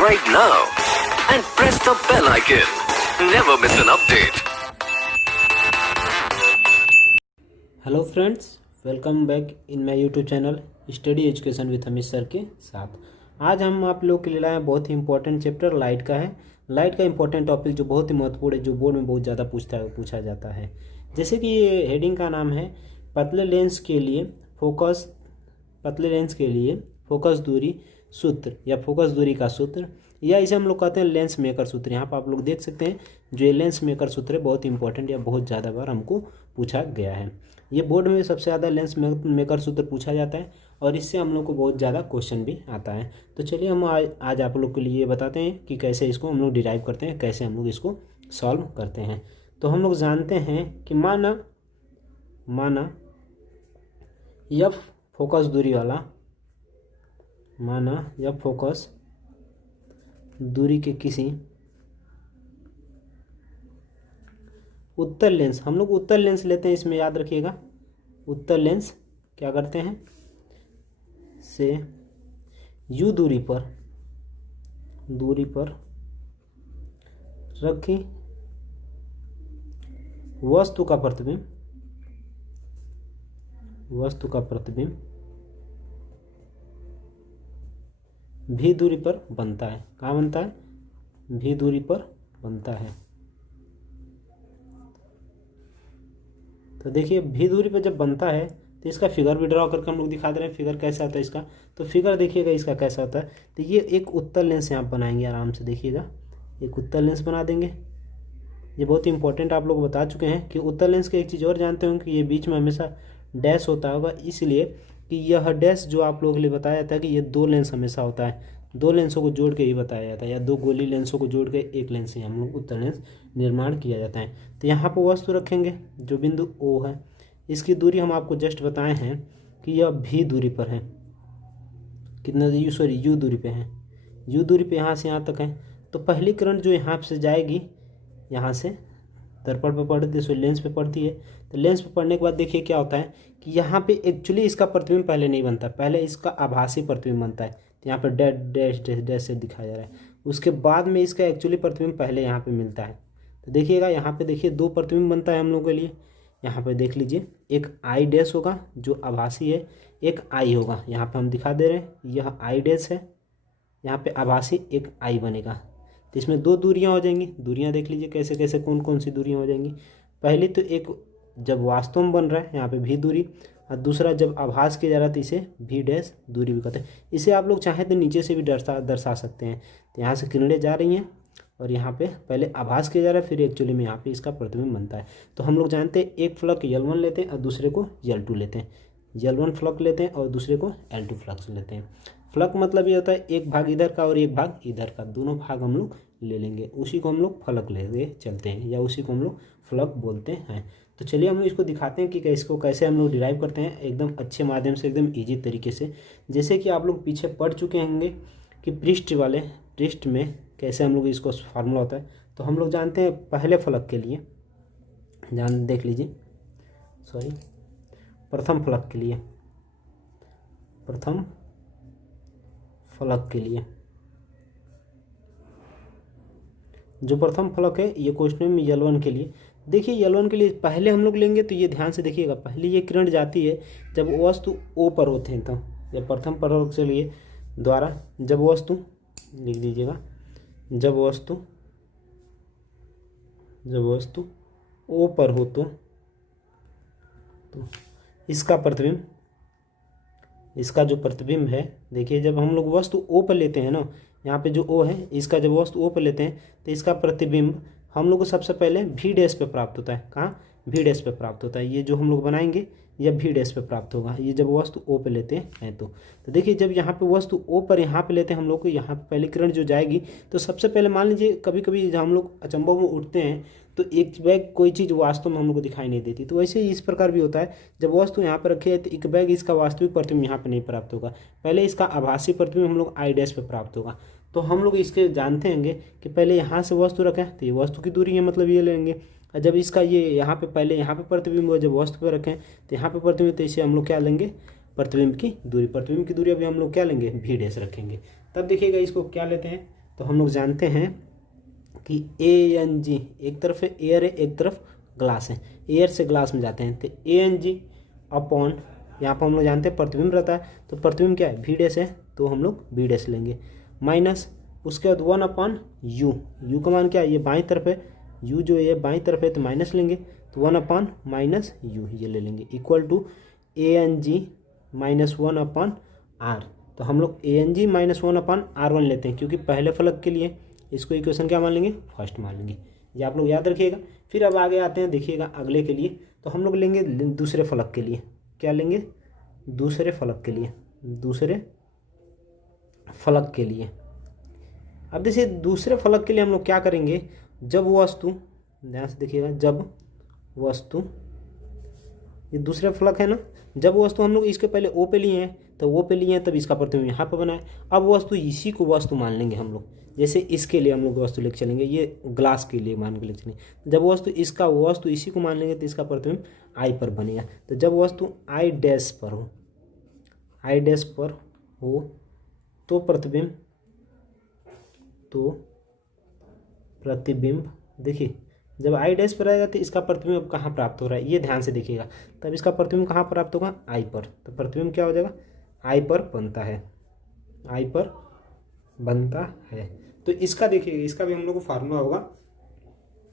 subscribe now and press the bell icon. Never miss an update. Hello friends, welcome back in my YouTube channel study education with Amit sir के साथ। आज हम आप लोग के लिए लाए हैं बहुत ही इंपॉर्टेंट चैप्टर लाइट का है। लाइट का इंपॉर्टेंट टॉपिक जो बहुत ही महत्वपूर्ण है, जो बोर्ड में बहुत ज़्यादा पूछा जाता है। जैसे कि ये हेडिंग का नाम है पतले लेंस के लिए फोकस दूरी सूत्र या फोकस दूरी का सूत्र, या इसे हम लोग कहते हैं लेंस मेकर सूत्र। यहाँ पर आप लोग देख सकते हैं जो ये लेंस मेकर सूत्र है बहुत इंपॉर्टेंट या बहुत ज़्यादा बार हमको पूछा गया है। ये बोर्ड में सबसे ज़्यादा लेंस मेकर सूत्र पूछा जाता है और इससे हम लोग को बहुत ज़्यादा क्वेश्चन भी आता है। तो चलिए हम आज आप लोग के लिए बताते हैं कि कैसे इसको हम लोग डिराइव करते हैं, कैसे हम लोग इसको सॉल्व करते हैं। तो हम लोग जानते हैं कि माना यह फोकस दूरी वाला या फोकस दूरी के किसी उत्तल लेंस, हम लोग उत्तल लेंस लेते हैं, इसमें याद रखिएगा उत्तल लेंस क्या करते हैं से u दूरी पर रखी वस्तु का प्रतिबिंब भी दूरी पर बनता है। कहाँ बनता है? भी दूरी पर बनता है। तो देखिए भी दूरी पर जब बनता है तो इसका फिगर भी ड्रॉ करके हम लोग दिखा दे रहे हैं। फिगर कैसा आता है इसका, तो फिगर देखिएगा इसका कैसा होता है। तो ये एक उत्तल लेंस यहाँ बनाएंगे, आराम से देखिएगा एक उत्तल लेंस बना देंगे। ये बहुत ही इंपॉर्टेंट आप लोग बता चुके हैं कि उत्तल लेंस की एक चीज़ और जानते होंगे कि ये बीच में हमेशा डैश होता होगा, इसलिए कि यह डैश जो आप लोगों के लिए बताया जाता है कि ये दो लेंस हमेशा होता है, दो लेंसों को जोड़ के ही बताया जाता है, या दो गोली लेंसों को जोड़ के एक लेंस से हम लोग उत्तल लेंस निर्माण किया जाता है। तो यहाँ पर वस्तु रखेंगे जो बिंदु O है, इसकी दूरी हम आपको जस्ट बताए हैं कि यह भी दूरी पर है। कितना U दूरी पे है, U दूरी पे यहाँ से यहाँ तक है। तो पहली किरण जो यहाँ से जाएगी, यहाँ से दर्पण पे पड़ती है, लेंस पे पड़ती है। तो लेंस पे पड़ने के बाद देखिए क्या होता है कि यहाँ पे एक्चुअली इसका प्रतिबिंब पहले नहीं बनता, पहले इसका आभासी प्रतिबिंब बनता है। तो यहाँ पे डैश से दिखाया जा रहा है। उसके बाद में इसका एक्चुअली प्रतिबिंब पहले यहाँ पे मिलता है। तो देखिएगा यहाँ पे देखिए दो प्रतिबिंब बनता है हम लोग के लिए। यहाँ पे देख लीजिए एक आई डैश होगा जो आभासी है, एक आई होगा, यहाँ पे हम दिखा दे रहे हैं यह आई डैश है, यहाँ पे आभासी एक आई बनेगा। तो इसमें दो दूरियां हो जाएंगी। दूरियां देख लीजिए कैसे कैसे कौन कौन सी दूरियां हो जाएंगी। पहली तो एक जब वास्तव में बन रहा है यहाँ पे भी दूरी, और दूसरा जब आभास किया जा रहा है तो इसे भी डैश दूरी भी कहते हैं। इसे आप लोग चाहें तो नीचे से भी दर्शा सकते हैं। तो यहाँ से किरणें जा रही हैं और यहाँ पे पहले आभास किया जा रहा है, फिर एक्चुअली में यहाँ पे इसका प्रतिबिंब बनता है। तो हम लोग जानते हैं एक फ्लक L1 लेते हैं और दूसरे को L2 लेते हैं। L1 फ्लक लेते हैं और दूसरे को L2 फ्लक्स लेते हैं। फ्लक मतलब ये होता है एक भाग इधर का और एक भाग इधर का, दोनों भाग हम लोग ले लेंगे, उसी को हम लोग फलक लेके चलते हैं, या उसी को हम लोग फ्लक बोलते हैं। तो चलिए हम लोग इसको दिखाते हैं कि इसको कैसे हम लोग डिराइव करते हैं एकदम अच्छे माध्यम से, एकदम ईजी तरीके से। जैसे कि आप लोग पीछे पढ़ चुके होंगे कि पृष्ठ में कैसे हम लोग इसको फार्मूला होता है। तो हम लोग जानते हैं पहले फलक के लिए देख लीजिए, प्रथम फलक के लिए जो प्रथम फलक है ये क्वेश्चन में L1 के लिए। देखिए L1 के लिए पहले हम लोग लेंगे तो ये ध्यान से देखिएगा, पहले ये किरण जाती है जब वस्तु O पर होते हैं। तो जब प्रथम फलक के लिए द्वारा जब वस्तु लिख दीजिएगा, जब वस्तु O पर हो तो इसका जो प्रतिबिंब है, देखिए जब हम लोग वस्तु O पर लेते हैं ना, यहाँ पे जो O है इसका जब वस्तु O पर लेते हैं तो इसका प्रतिबिंब हम लोग को सबसे पहले भी डैश पे प्राप्त होता है। कहाँ? भी डैश पे प्राप्त होता है। ये जो हम लोग बनाएंगे यह भी डैश पे प्राप्त होगा, ये जब वस्तु O पे लेते हैं। तो देखिए जब यहाँ पे वस्तु O पर यहाँ पे लेते हैं हम लोग को, यहाँ पे पहली किरण जो जाएगी तो सबसे पहले मान लीजिए कभी कभी जब हम लोग अचंभव में उठते हैं तो एक बैग कोई चीज़ वास्तव में हम लोग को दिखाई नहीं देती। तो वैसे ही इस प्रकार भी होता है, जब वस्तु यहाँ पर रखी है तो एक बैग इसका वास्तविक प्रतिबिंब यहाँ पर नहीं प्राप्त होगा, पहले इसका आभासी प्रतिबिंब हम लोग आई डैश पे प्राप्त होगा। तो हम लोग इसके जानते होंगे कि पहले यहाँ से वस्तु रखें तो ये वस्तु की दूरी है, मतलब ये लेंगे। और जब इसका ये यहाँ पे पहले यहाँ पे प्रतिबिंब हो, जब वस्तु पे रखें तो यहाँ पे प्रतिबिंब, तो इसे हम लोग क्या लेंगे, प्रतिबिंब की दूरी। प्रतिबिंब की दूरी अभी हम लोग क्या लेंगे, भी डैश रखेंगे। तब देखिएगा इसको क्या लेते हैं, तो हम लोग जानते हैं कि ए एन जी, एक तरफ है एयर है, एक तरफ ग्लास है, एयर से ग्लास में जाते हैं, तो ए एन जी अपॉन, यहाँ पर हम लोग जानते हैं प्रतिबिंब रहता है, तो प्रतिबिंब क्या है, वी डैश है, तो हम लोग वी डैश लेंगे, माइनस उसके बाद 1 अपॉन यू, यू का मान क्या है, ये बाईं तरफ है, यू जो ये बाईं तरफ है तो माइनस लेंगे, तो 1 अपॉन माइनस यू ये ले लेंगे, equal to A N G minus 1 upon R. तो हम लोग A N G minus 1 upon R one लेते हैं, क्योंकि पहले फलक के लिए इसको इक्वेशन क्या मान लेंगे, फर्स्ट मान लेंगे, ये आप लोग याद रखिएगा। फिर अब आगे आते हैं, देखिएगा अगले के लिए, तो हम लोग लेंगे दूसरे फलक के लिए, क्या लेंगे, दूसरे फलक के लिए, दूसरे फलक के लिए। अब देखिए दूसरे फलक के लिए हम लोग क्या करेंगे, जब वस्तु, ध्यान से देखिएगा, जब वस्तु, ये दूसरे फलक है ना, जब वस्तु हम लोग इसके पहले ओ पे लिए हैं, तो वो पे लिए हैं, तब इसका प्रतिबिंब यहाँ पे बनाए। अब वस्तु, इसी को वस्तु मान लेंगे हम लोग, जैसे इसके लिए हम लोग वस्तु लेके चलेंगे, ये ग्लास के लिए मान के लेके चलेंगे, जब वस्तु इसका वस्तु इसी को मान लेंगे तो इसका प्रतिबिंब आई पर बनेगा। तो जब वस्तु आई डैश पर हो, आई डैश पर हो, तो प्रतिबिंब, तो प्रतिबिंब देखिए, जब आई डैश पर आएगा तो इसका प्रतिबिंब अब कहाँ प्राप्त हो रहा है, ये ध्यान से देखिएगा, तब इसका प्रतिबिंब कहाँ प्राप्त होगा, आई पर, तो प्रतिबिंब क्या हो जाएगा, आई पर बनता है, आई पर बनता है। तो इसका देखिए, इसका भी हम लोग को फार्मूला होगा,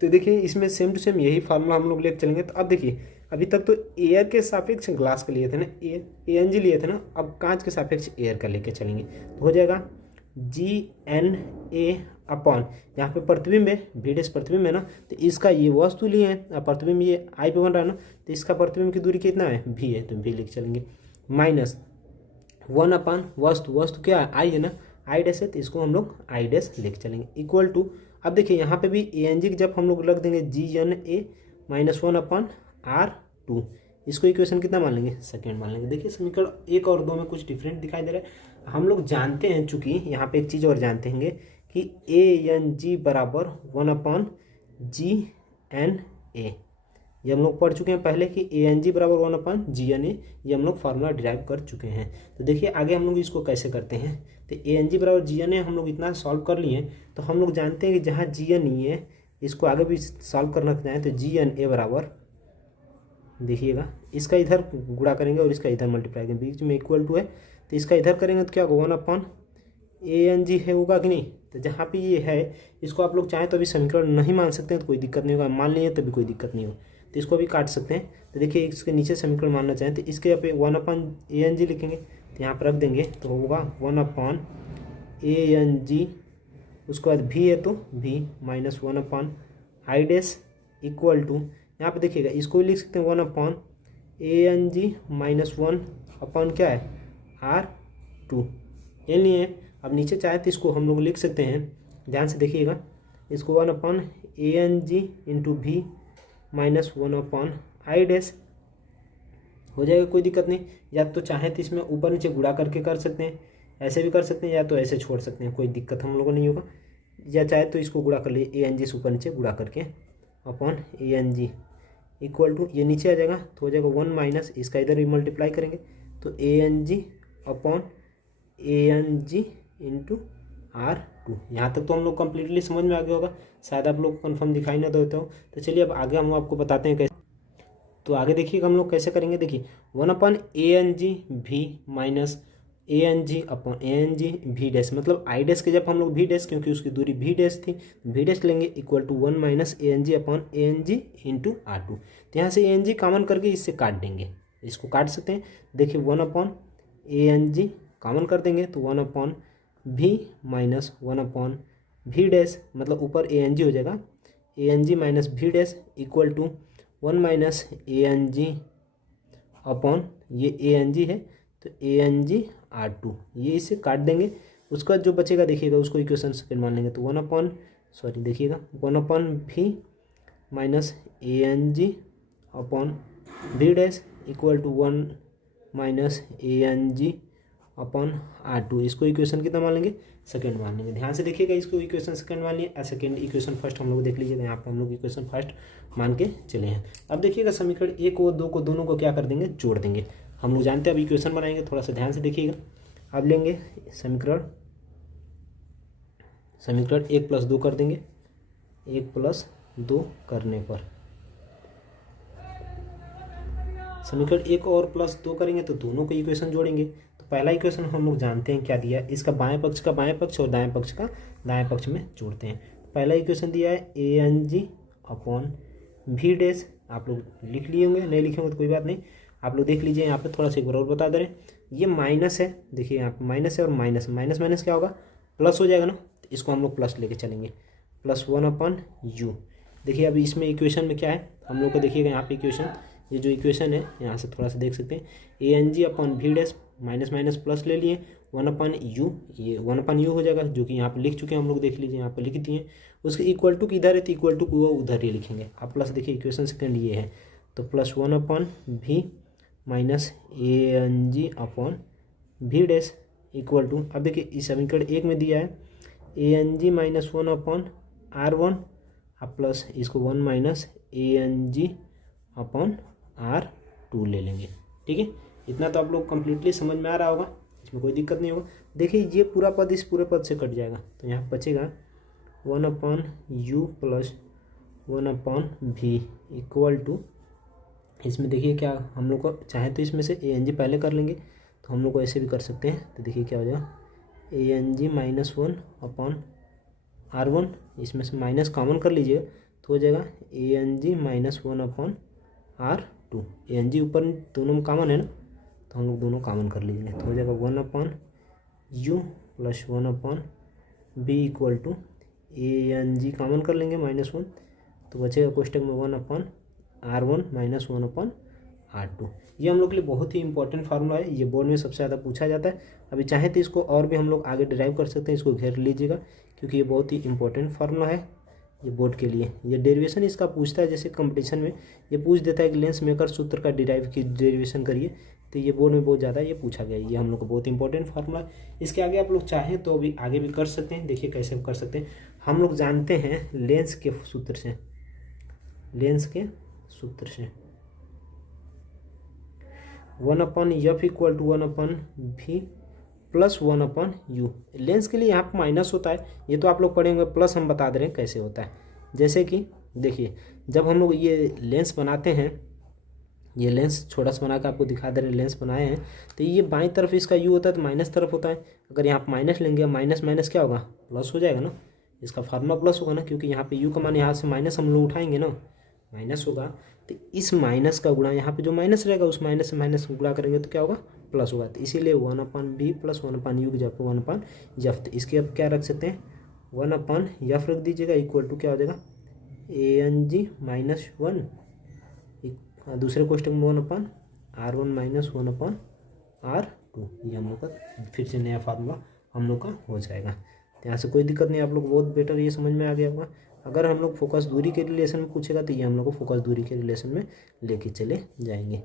तो देखिए इसमें सेम टू सेम यही फार्मूला हम लोग लेकर चलेंगे। तो अब देखिए, अभी तक तो एयर के सापेक्ष ग्लास का लिए थे ना, ए एन जी लिए थे ना, अब कांच के सापेक्ष एयर का लेके चलेंगे, तो हो जाएगा जी एन ए अपॉन, यहाँ पे प्रतिबिंब है, वी डैश प्रतिबिंब है ना, तो इसका ये वस्तु लिए हैं, अब प्रतिबिंब ये आई पे बन रहा है ना, तो इसका प्रतिबिंब की दूरी कितना है, वी है, तो वी लेके चलेंगे, माइनस 1 अपॉन वस्तु, वस्तु क्या है, आई है ना, आई डैश है, तो इसको हम लोग आई डैश लेके चलेंगे, इक्वल टू, अब देखिए यहाँ पे भी ए एन जी जब हम लोग रख देंगे G N A minus 1 upon R two, इसको इक्वेशन कितना मान लेंगे, सेकेंड मान लेंगे। देखिए समीकरण 1 और 2 में कुछ डिफरेंट दिखाई दे रहा है, हम लोग जानते हैं, चूंकि यहाँ पे एक चीज़ और जानते हैं कि ए एन जी बराबर 1 अपॉन जी एन ए, ये हम लोग पढ़ चुके हैं पहले कि ए एन जी बराबर 1 अपॉन जी एन ए, ये हम लोग फार्मूला डिराइव कर चुके हैं। तो देखिए आगे हम लोग इसको कैसे करते हैं, तो ए एन जी बराबर जी एन ए हम लोग इतना सॉल्व कर लिए, तो हम लोग जानते हैं कि जहाँ जी एन ई है, इसको आगे भी सॉल्व करना चाहें तो जी एन ए बराबर, देखिएगा इसका इधर गुणा करेंगे और इसका इधर मल्टीप्लाई करेंगे, बीच में इक्वल टू है, तो इसका इधर करेंगे तो क्या होगा, 1 अपॉन ए एन जी है, होगा कि नहीं, तो जहाँ पे ये है इसको आप लोग चाहें तो अभी समीकरण नहीं मान सकते हैं, तो कोई दिक्कत नहीं होगा, मान लिए तभी कोई दिक्कत नहीं हो, तो इसको भी काट सकते हैं। तो देखिए इसके नीचे समीकरण मानना चाहें तो इसके यहाँ पे 1 अपॉन ए एन जी लिखेंगे, तो यहाँ पर रख देंगे, तो होगा 1 अपॉन ए एन जी, उसके बाद भी है तो भी minus 1 upon I dash equal to, यहाँ पे देखिएगा इसको भी लिख सकते हैं 1 upon A N G minus 1 upon क्या है, आर टू, ये नहीं है। अब नीचे चाहे तो इसको हम लोग लिख सकते हैं, ध्यान से देखिएगा, इसको 1 upon A N G into भी माइनस 1 अपॉन आई डैश हो जाएगा, कोई दिक्कत नहीं। या तो चाहे तो इसमें ऊपर नीचे गुणा करके कर सकते हैं, ऐसे भी कर सकते हैं, या तो ऐसे छोड़ सकते हैं, कोई दिक्कत हम लोगों को नहीं होगा। या चाहे तो इसको गुणा कर लिए, ए एन जी से ऊपर नीचे गुणा करके upon A N G equal to, ये नीचे आ जाएगा तो हो जाएगा 1 माइनस, इसका इधर भी मल्टीप्लाई करेंगे तो A N G upon A N G into R two. यहाँ तक तो हम लोग कम्प्लीटली समझ में आ गया होगा, शायद आप लोग को कन्फर्म दिखाई ना देता हो। तो चलिए अब आगे हम आपको बताते हैं कैसे। तो आगे देखिएगा हम लोग कैसे करेंगे, देखिए 1 अपॉन ए एन जी भी minus A N G upon A N जी भी डैश, मतलब आई डैश के जब हम लोग भी डैश, क्योंकि उसकी दूरी भी डैश थी, भी डैश लेंगे equal to 1 minus A N G upon A N G into R two. तो यहाँ से ए एन जी कॉमन करके इससे काट देंगे, इसको काट सकते हैं। देखिए 1 upon A N ji common कर देंगे तो 1 अपॉन भी माइनस 1 अपॉन भी डैश, मतलब ऊपर ए एन जी हो जाएगा, ए एन जी माइनस भी dash equal to 1 minus A N G upon ये ए एन जी है तो A N G R two, ये इसे काट देंगे। उसका जो बचेगा देखिएगा उसको इक्वेशन सेकेंड मान लेंगे तो 1 अपॉन देखिएगा 1 अपॉन भी minus A N G upon भी dash equal to 1 minus A N G upon R two, इसको इक्वेशन कितना मान लेंगे, सेकेंड मान लेंगे। ध्यान से देखिएगा, इसको इक्वेशन सेकेंड मान लिया, सेकेंड इक्वेशन फर्स्ट हम लोग देख लीजिएगा, यहाँ पे हम लोग इक्वेशन फर्स्ट मान के चले हैं। अब देखिएगा समीकरण 1 और 2 को दोनों को क्या कर देंगे, जोड़ देंगे। हम लोग जानते हैं अब इक्वेशन बनाएंगे, थोड़ा सा ध्यान से देखिएगा। अब लेंगे समीकरण 1+2 कर देंगे। 1+2 करने पर समीकरण 1 और +2 करेंगे तो दोनों को इक्वेशन जोड़ेंगे। तो पहला इक्वेशन हम लोग जानते हैं क्या दिया है, इसका बाएं पक्ष का बाएं पक्ष और दाएं पक्ष का दाएं पक्ष में जोड़ते हैं। पहला इक्वेशन दिया है ANG/V डैश, आप लोग लिख लिए होंगे, नहीं लिखे होंगे तो कोई बात नहीं, आप लोग देख लीजिए। यहाँ पे थोड़ा सा एक बार और बता दे रहे हैं, ये माइनस है, देखिए यहाँ पे माइनस है और माइनस माइनस माइनस क्या होगा, प्लस हो जाएगा ना, तो इसको हम लोग प्लस लेके चलेंगे, +1/u। देखिए अभी इसमें इक्वेशन में क्या है हम लोग को, देखिएगा यहाँ पे इक्वेशन, ये जो इक्वेशन है यहाँ से थोड़ा सा देख सकते हैं, ANG/V dash minus minus plus ले लिए 1/u, ये 1/u हो जाएगा, जो कि यहाँ पे लिख चुके हैं हम लोग, देख लीजिए यहाँ पे लिख दिए। उसके इक्वल टू किधर है, तो इक्वल टू को उधर ही लिखेंगे आप, प्लस देखिए इक्वेशन सेकंड ये है, तो +1/v minus ANG/v dash equal to, अब देखिए इस समीकरण 1 में दिया है ANG-1/r1 अब प्लस इसको 1 माइनस ANG/r2 ले लेंगे। ठीक है, इतना तो आप लोग कंप्लीटली समझ में आ रहा होगा, इसमें कोई दिक्कत नहीं होगा। देखिए ये पूरा पद इस पूरे पद से कट जाएगा, तो यहाँ बचेगा 1/u plus 1/v equal to, इसमें देखिए क्या हम लोग को चाहे तो इसमें से ANG पहले कर लेंगे, तो हम लोग को ऐसे भी कर सकते हैं। तो देखिए क्या हो जाएगा, ANG-1/r1, इसमें से माइनस कॉमन कर लीजिएगा तो हो जाएगा ANG-1/r2। ANG ऊपर दोनों में कॉमन है ना, तो हम लोग दोनों कॉमन कर लीजिएगा, तो हो जाएगा 1/u plus 1/v equal to ANG common कर लेंगे -1, तो बचेगा कोष्टक में 1/r1 माइनस 1/r2। ये हम लोग के लिए बहुत ही इंपॉर्टेंट फार्मूला है, ये बोर्ड में सबसे ज़्यादा पूछा जाता है। अभी चाहे तो इसको और भी हम लोग आगे डिराइव कर सकते हैं, इसको घेर लीजिएगा, क्योंकि ये बहुत ही इंपॉर्टेंट फार्मूला है ये बोर्ड के लिए। ये डेरिवेशन इसका पूछता है, जैसे कंपटीशन में ये पूछ देता है कि लेंस मेकर सूत्र का डेरिवेशन करिए, तो ये बोर्ड में बहुत ज़्यादा ये पूछा गया है। ये हम लोग को बहुत इंपॉर्टेंट फार्मूला है। इसके आगे आप लोग चाहें तो अभी आगे भी कर सकते हैं। देखिए कैसे कर सकते हैं, हम लोग जानते हैं लेंस के सूत्र से, 1/f equal to 1/v plus 1/u। Lens के लिए यहाँ पर माइनस होता है, ये तो आप लोग पढ़े होंगे, प्लस हम बता दे रहे हैं कैसे होता है। जैसे कि देखिए जब हम लोग ये लेंस बनाते हैं, ये लेंस छोटा सा बना कर आपको दिखा दे रहे हैं, लेंस बनाए हैं, तो ये बाईं तरफ इसका u होता है तो माइनस तरफ होता है। अगर यहाँ पर माइनस लेंगे, माइनस माइनस क्या होगा, प्लस हो जाएगा ना, इसका फार्मूला प्लस होगा ना, क्योंकि यहाँ पे u का मान यहाँ से माइनस हम लोग उठाएंगे ना, माइनस होगा, तो इस माइनस का गुणा यहाँ पे जो माइनस रहेगा उस माइनस से माइनस गुणा करेंगे तो क्या होगा, प्लस होगा। तो इसीलिए 1/v प्लस 1/u की जगह 1/f, तो इसके अब क्या रख सकते हैं, 1/f रख दीजिएगा इक्वल टू क्या हो जाएगा, ANG-1, दूसरे क्वेश्चन में 1/r1 माइनस 1/r2। ये हम लोग का फिर से नया फार्मूला हम लोग का हो जाएगा। तो यहाँ से कोई दिक्कत नहीं, आप लोग बहुत बेटर ये समझ में आ गया होगा। अगर हम लोग फोकस दूरी के रिलेशन में पूछेगा तो ये हम लोग को फोकस दूरी के रिलेशन में लेके चले जाएंगे।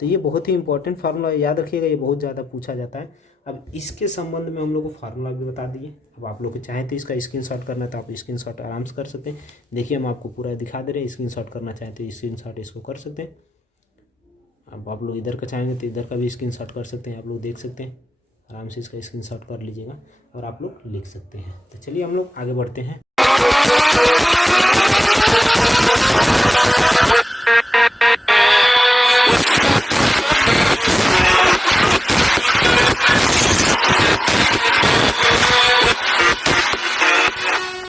तो ये बहुत ही इंपॉर्टेंट फार्मूला है, याद रखिएगा, ये बहुत ज़्यादा पूछा जाता है। अब इसके संबंध में हम लोग को फार्मूला भी बता दिए। अब आप लोग को चाहें तो इसका स्क्रीनशॉट करना है तो आप स्क्रीनशॉट आराम से कर सकते हैं। देखिए हम आपको पूरा दिखा दे रहे हैं, स्क्रीनशॉट करना चाहें तो स्क्रीनशॉट इसको कर सकते हैं। अब आप लोग इधर का चाहेंगे तो इधर का भी स्क्रीनशॉट कर सकते हैं, आप लोग देख सकते हैं, आराम से इसका स्क्रीनशॉट कर लीजिएगा और आप लोग लिख सकते हैं। तो चलिए हम लोग आगे बढ़ते हैं।